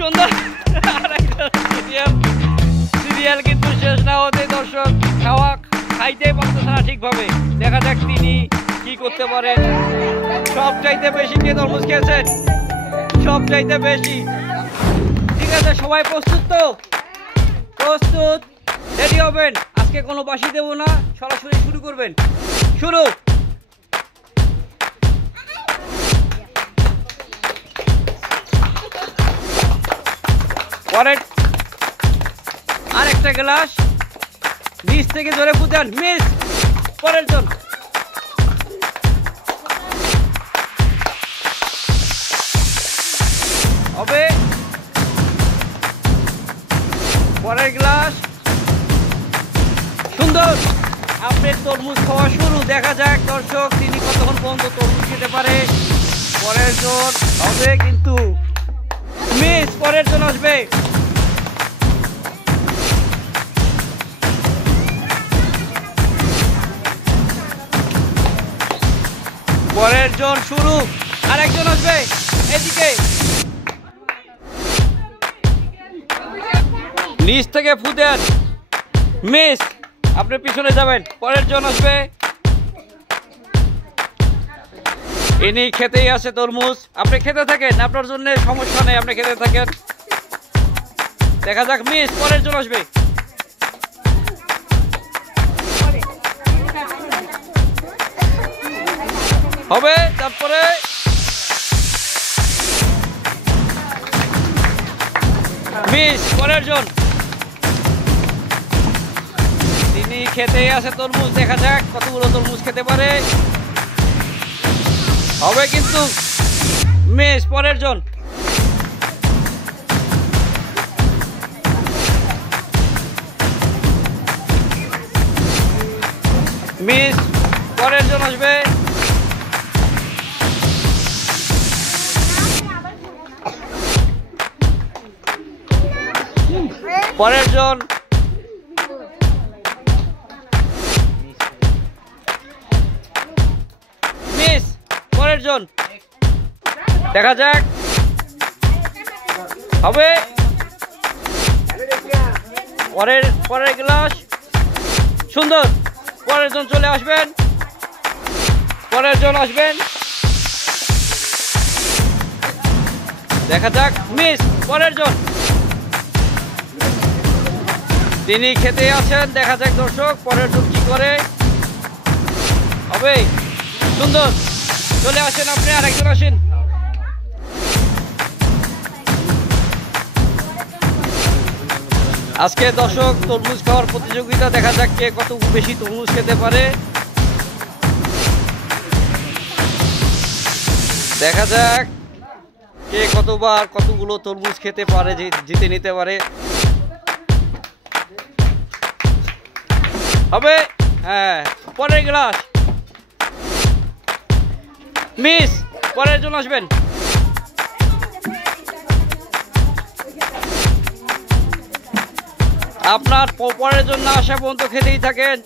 সুন্দর সিরিয়াল কিন্তু শেষ না হতে দর্শক খাইতে পারতেছে না ঠিকভাবে। দেখা যাক তিনি কি করতে পারেন। সব চাইতে বেশি কে তরমুজ খেয়েছেন? সব চাইতে বেশি। ঠিক আছে, সবাই প্রস্তুত তো? প্রস্তুত, রেডি হবেন। আজকে কোনো বাসি দেব না, সরাসরি শুরু করবেন। শুরু। পরের আরেকটা গ্লাস নিচ থেকে জোরে ফুটান, মিস। পরের জন। হবে পরের গ্লাস। সুন্দর, আপনার তরমুজ খাওয়া শুরু। দেখা যাক দর্শক তিনি কতক্ষণ পর্যন্ত তরমুজ খেতে পারে। পরের জন হবে কিন্তু মিস। পরের জন আসবে। পরের জন শুরু। আরেকজন আসবে এদিকে। নিচ থেকে ফুটেন, মিস। আপনি পিছনে যাবেন। পরের জন আসবে। ইনি খেতেই আছে তরমুজ। আপনি খেতে থাকেন, আপনার জন্য সমস্যা নেই, আপনি খেতে থাকেন। দেখা যাক, মিস। পরের জন আসবে। হবে, তারপরে মিস। পরের জন। তিনি খেতেই আছে তরমুজ। দেখা যাক কতগুলো তরমুজ খেতে পারে। হবে কিন্তু মিস। পরের জন। মিস। পরের জন আসবে। পরের জন। মিস। পরের জন। দেখা যাক, হবে পরের গ্লাস। সুন্দর। পরের জন চলে আসবেন। পরের জন আসবেন। দেখা যাক, মিস। পরের জন। তিনি খেতে আছেন। দেখা যাক দর্শক পরের জন কি করে। হবে। সুন্দর, চলে আসেন আপনি। আরেকজন আসেন। আজকে দর্শক তরমুজ খাওয়ার প্রতিযোগিতা। দেখা যাক কে কত বেশি তরমুজ খেতে পারে। দেখা যাক কে কতবার কতগুলো তরমুজ খেতে পারে, জিতে নিতে পারে। হবে, হ্যাঁ। পরের গ্লাস। মিস। পরের জন আসবেন। আপনার পরের জন্য আসা পর্যন্ত খেতেই থাকেন।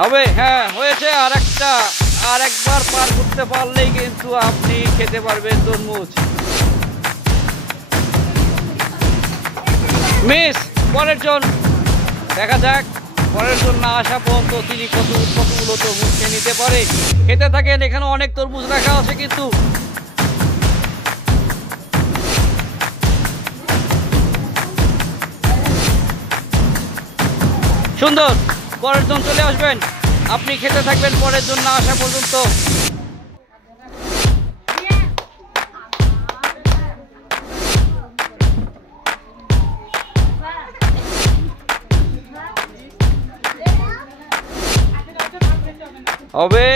হবে, হ্যাঁ হয়েছে। আর একবার পার করতে পারলেই কিন্তু আপনি খেতে পারবেন তরমুজ। মিস। পরের জন। দেখা যাক পরের জন না আসা পর্যন্ত তিনি কতগুলো তরমুজ খেয়ে নিতে পারে। খেতে থাকেন। এখানে অনেক তরমুজ রাখা আছে কিন্তু। সুন্দর। পরের জন চলে আসবেন। আপনি খেতে থাকবেন পরের জন না আসা পর্যন্ত। হবে,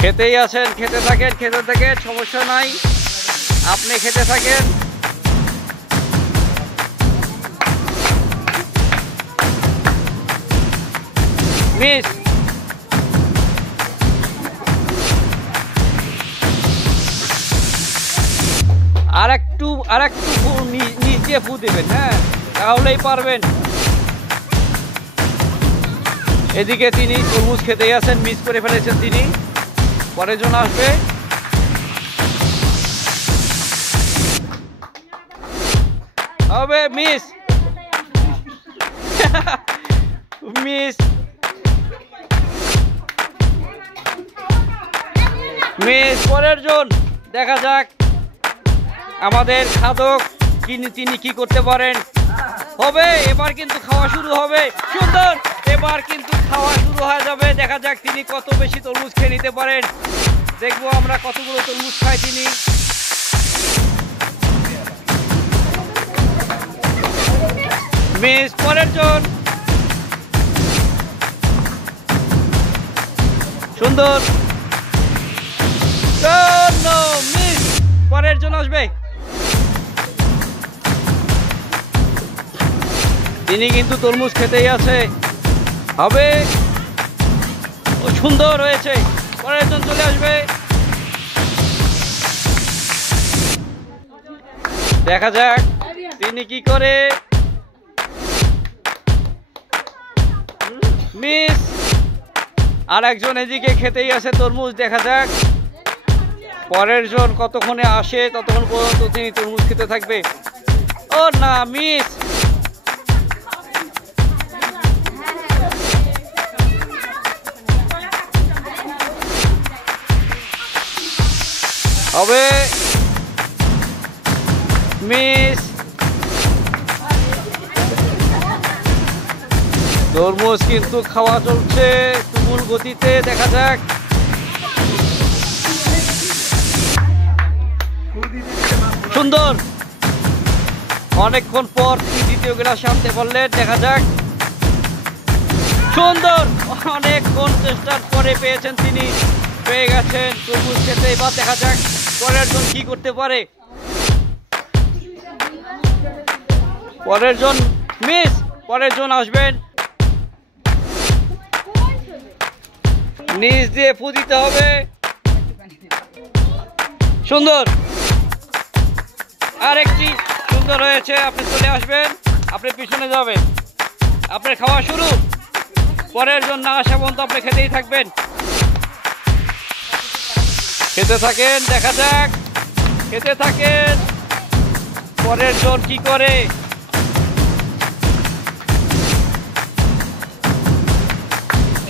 খেতেই আছেন। খেতে থাকেন, সমস্যা নাই, আপনি খেতে থাকেন। মিস। আর একটু নিচ দিয়ে ফু দিবেন, হ্যাঁ, তাহলেই পারবেন। এদিকে তিনি তরমুজ খেতেই আছেন, মিস করে ফেলেছেন তিনি। পরের জন আসবে। হবে মিস। Miss miss. পরের জন দেখা যাক আমাদের খাদক তিনি কি করতে পারেন। হবে, এবার কিন্তু খাওয়া শুরু হবে। সুন্দর, এবার কিন্তু খাওয়া শুরু হয়ে যাবে। দেখা যাক তিনি কত বেশি তরমুজ খেয়ে নিতে পারেন। দেখবো আমরা কতগুলো তরমুজ খায় তিনি। মিস। পরের জন। সুন্দর। মিস। পরের জন আসবে। তিনি কিন্তু তরমুজ খেতেই আছে। হবে। ও সুন্দর হয়েছে। পরের জন চলে আসবে। দেখা যাক তিনি কি করে। মিস। আর একজন এদিকে খেতেই আছে তরমুজ। দেখা যাক পরের জন কতক্ষণে আসে, ততক্ষণ পর্যন্ত তিনি তরমুজ খেতে থাকবে। ও না, মিস। হবে। মিস। তরমুজ কিন্তু খাওয়া চলছে তুমুল গতিতে। দেখা যাক। সুন্দর। অনেকক্ষণ পর তিনি দ্বিতীয় গ্লাস আনতে পারলেন। দেখা যাক। সুন্দর, অনেকক্ষণ চেষ্টার পরে পেয়েছেন তিনি, পেয়ে গেছেন তরমুজ খেতে। এবার দেখা যাক পরের জন কি করতে পারে। পরের জন মিস। পরের জন আসবেন। নিচ দিয়ে ফু দিতে হবে। সুন্দর, আরেকটি সুন্দর হয়েছে। আপনি চলে আসবেন, আপনি পিছনে যাবেন, আপনার খাওয়া শুরু। পরের জন না আসা পর্যন্ত আপনি খেতেই থাকবেন। খেতে থাকেন। দেখা যাক, খেতে থাকেন পরের জন কি করে।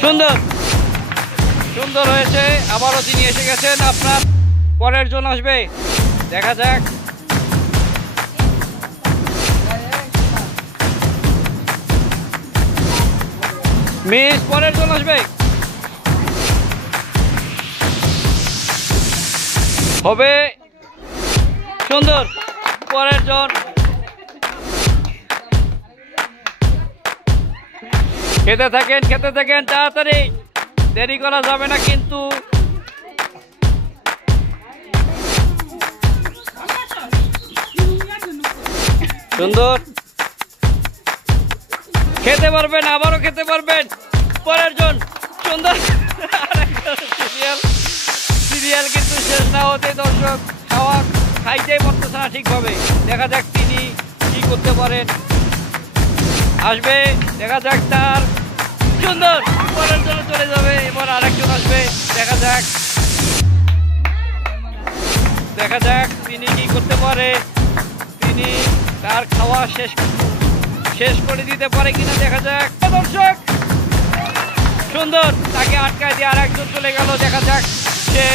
সুন্দর, সুন্দর হয়েছে। আবারও তিনি এসে গেছেন। আপনার পরের জন আসবে। দেখা যাক। মিস। পরের জন আসবে। হবে। সুন্দর। পরের জন। খেতে থাকেন, খেতে থাকেন তাড়াতাড়ি, দেরি করা যাবে না কিন্তু। সুন্দর, খেতে পারবেন, আবারও খেতে পারবেন। পরের জন। সুন্দর। সিরিয়াল কিন্তু শেষ না হতে দর্শক খাইতেই পারতেছে না ঠিকভাবে। দেখা যাক তিনি কি করতে পারেন। আসবে। দেখা যাক তার। সুন্দর। পরের জন চলে যাবে। এবার আরেকজন আসবে। দেখা যাক, দেখা যাক তিনি কি করতে পারে। তিনি তার খাওয়া শেষ করে দিতে পারে কিনা। দেখা যাক দর্শক। সুন্দর, তাকে আটকায় দিয়ে আর একজন চলে গেল। দেখা যাক সে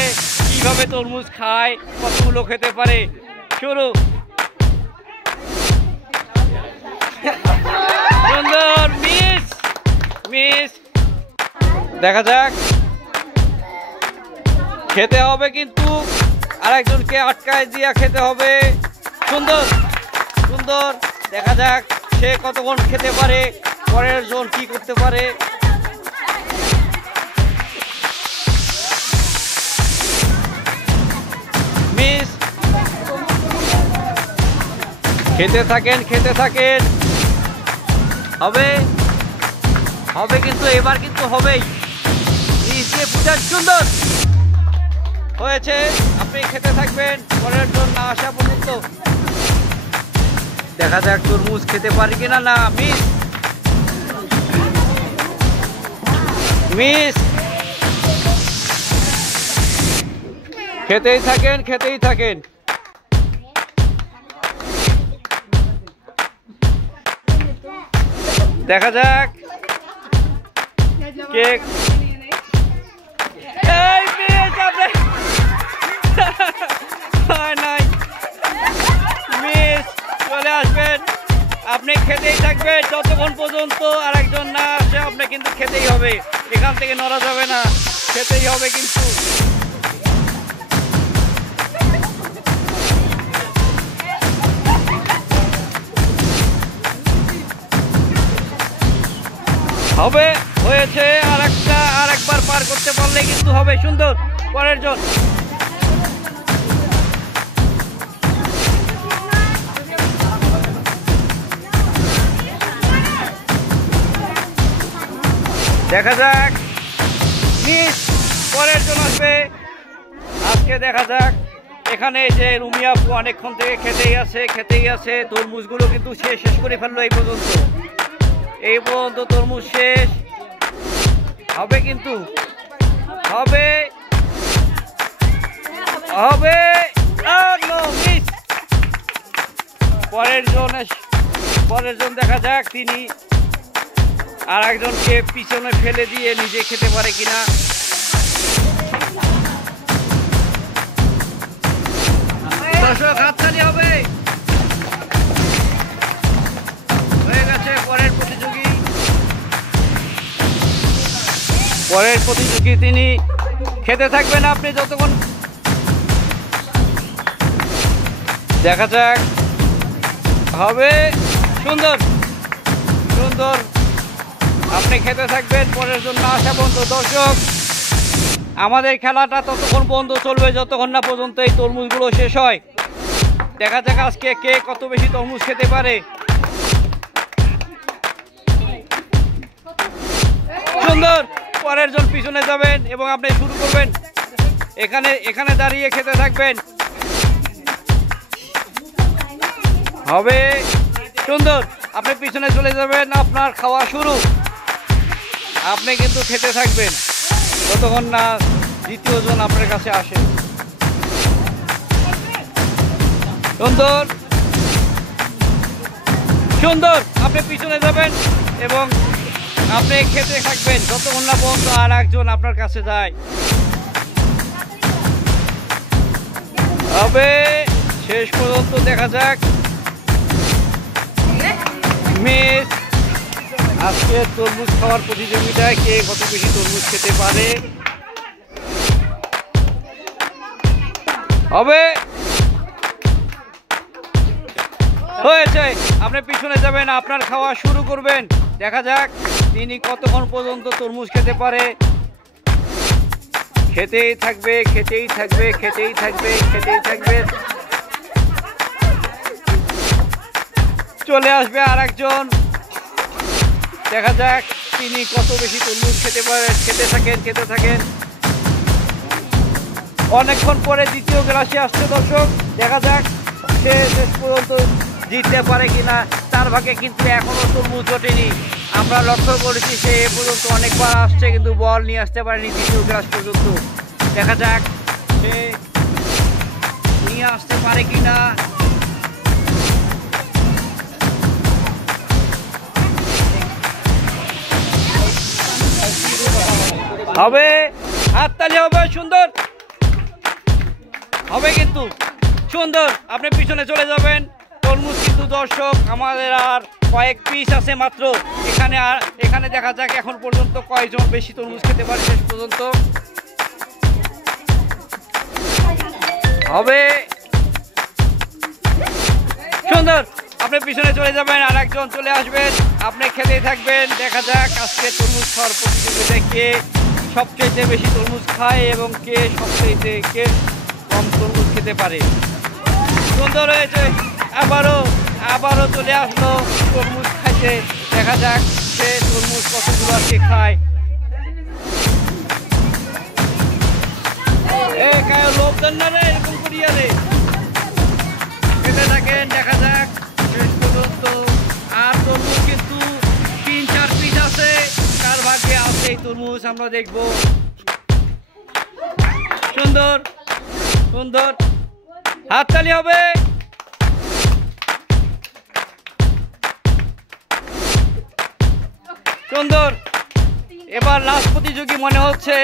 কিভাবে তরমুজ খায়, কতগুলো খেতে পারে। শুরু। সুন্দর। মিস। মিস। দেখা যাক, খেতে হবে কিন্তু আরেকজনকে আটকায় দিয়ে খেতে হবে। সুন্দর, সুন্দর। দেখা যাক সে কতক্ষণ খেতে পারে, পরের জন কি করতে পারে। মিস। খেতে থাকেন, খেতে থাকেন। হবে, হবে কিন্তু এবার কিন্তু হবেই। নিচে পূজার। সুন্দর হয়েছে। আপনি খেতে থাকবেন পরের জন না আসা পর্যন্ত। দেখা যাক তরমুজ খেতে পারি কিনা। না, মিস। মিস। খেতেই থাকেন, খেতেই থাকেন। দেখা যাক কেক। এই মিস, আপনি নাই মিস, চলে আসবেন। আপনি খেতেই থাকবেন যতক্ষণ পর্যন্ত আরেকজন না আসে। আপনি কিন্তু খেতেই হবে, এখান থেকে নড়া যাবে না, খেতেই হবে কিন্তু। হবে, হয়েছে। আরেকবার পার করতে পারলে কিন্তু হবে। সুন্দর, পরের জন। দেখা যাক মিস, পরের জন আসবে। আজকে দেখা যাক। এখানে যে রুমিয়া আপু অনেকক্ষণ থেকে খেতেই আছে। তরমুজগুলো কিন্তু শেষ করে ফেললো এই পর্যন্ত তরমুজ শেষ হবে কিন্তু। হবে মিস। পরের জন দেখা যাক তিনি আর একজনকে পিছনে ফেলে দিয়ে নিজে খেতে পারে কিনা। দর্শক হাততালি হবে। হয়ে গেছে পরের প্রতিযোগী তিনি খেতে থাকবেন আপনি যতক্ষণ। দেখা যাক হবে। সুন্দর, আপনি খেতে থাকবেন পরের জন্য আসা পর্যন্ত। দর্শক, আমাদের খেলাটা ততক্ষণ পর্যন্ত চলবে যতক্ষণ না পর্যন্ত এই তরমুজগুলো শেষ হয়। দেখা যাক আজকে কে কত বেশি তরমুজ খেতে পারে। সুন্দর, পরের জন পিছনে যাবেন এবং আপনি শুরু করবেন। এখানে দাঁড়িয়ে খেতে থাকবেন। হবে। সুন্দর, আপনি পিছনে চলে যাবেন, আপনার খাওয়া শুরু। আপনি কিন্তু খেতে থাকবেন যতক্ষণ না দ্বিতীয় জন আপনার কাছে আসে। সুন্দর, আপনি পিছনে যাবেন এবং আপনি খেতে থাকবেন যতক্ষণ না পর্যন্ত আর একজন আপনার কাছে যায়। হবে, শেষ পর্যন্ত দেখা যাক মিস। আজকে তরমুজ খাওয়ার প্রতিযোগিতায় কে কত বেশি তরমুজ খেতে পারে। হবে, হয়েছে। আপনি পিছনে যাবেন, আপনার খাওয়া শুরু করবেন। দেখা যাক তিনি কতক্ষণ পর্যন্ত তরমুজ খেতে পারে। খেতেই থাকবে। চলে আসবে আর একজন। দেখা যাক তিনি কত বেশি তরমুজ খেতে পারেন। খেতে থাকেন। অনেকক্ষণ পরে দ্বিতীয় গ্লাসে আসছে। দর্শক, দেখা যাক সে শেষ পর্যন্ত জিততে পারে কিনা। তার ভাগে কিন্তু এখনো তরমুজ জোটেনি। আমরা লক্ষ্য করেছি সে এ পর্যন্ত অনেকবার আসছে কিন্তু বল নিয়ে আসতে পারেনি দ্বিতীয় গ্লাস পর্যন্ত। দেখা যাক সে নিয়ে আসতে পারে কিনা। হবে, হাততালি হবে। সুন্দর হবে কিন্তু। সুন্দর, আপনি পিছনে চলে যাবেন। তরমুজ কিন্তু দর্শক আমাদের আর কয়েক পিস আছে মাত্র। এখানে দেখা যাক এখন পর্যন্ত কয়জন বেশি তরমুজ খেতে পারে শেষ পর্যন্ত। হবে। সুন্দর, আপনি পিছনে চলে যাবেন, আর একজন চলে আসবেন। আপনি খেতেই থাকবেন। দেখা যাক আজকে তরমুজ খাওয়ার প্রতিযোগিতায় কে সবচেয়ে বেশি তরমুজ খায় এবং কে কম তরমুজ খেতে পারে। সুন্দর হয়েছে। আবারও চলে আসলো তরমুজ খাইতে। দেখা যাক সে তরমুজ কতগুলো আজকে খায়। লোভ দেন না রে, এরকম করিয়া রে। খেতে থাকেন। দেখা যাক শেষ পর্যন্ত। আর তরমুজ কিন্তু 3-4 পিস আছে। কার ভাগ্যে আছে এই তরমুজ আমরা দেখব। সুন্দর সুন্দর, হাততালি হবে। সুন্দর। এবার লাস্ট প্রতিযোগী মনে হচ্ছে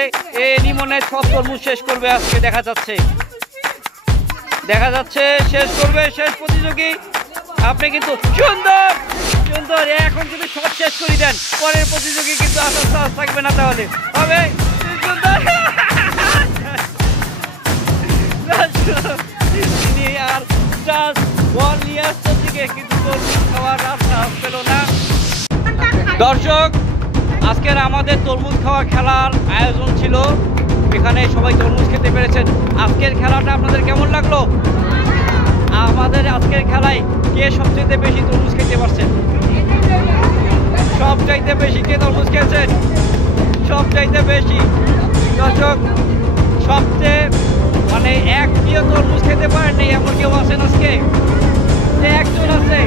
এনি মনে সব তরমুজ শেষ করবে আজকে, দেখা যাচ্ছে শেষ করবে শেষ প্রতিযোগী। আপনি কিন্তু সুন্দর সুন্দর, এখন কিন্তু সব শেষ করে দেন, পরের প্রতিযোগী কিন্তু আসার চান্স থাকবে না, তাহলে হবে সুন্দর। তিনি আর জাস্ট বল নিয়ে আসতে দিকে কিন্তু তরমুজ খাওয়ার রাস্তা পেল না। দর্শক, আজকের আমাদের তরমুজ খাওয়া খেলার আয়োজন ছিল, এখানে সবাই তরমুজ খেতে পেরেছেন। আজকের খেলাটা আপনাদের কেমন লাগলো? আমাদের আজকের খেলায় কে সবচেয়ে বেশি তরমুজ খেতে পারছেন? সবচাইতে বেশি কে তরমুজ খেয়েছেন? সবচাইতে বেশি। দর্শক, সবচেয়ে মানে একটিও তরমুজ খেতে পারেননি এমন কেউ আছেন আজকে? একজন আছে,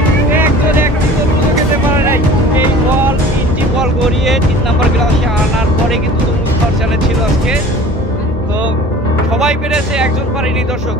একটি তরমুজও খেতে পারে নাই। এই বল 3টি বল গড়িয়ে 3 নম্বর গ্লাসে আনার পরে কিন্তু তরমুজ খাওয়ার চ্যালেঞ্জ ছিল আজকে। তো সবাই পেরেছে, একজন পারেনি। দর্শক,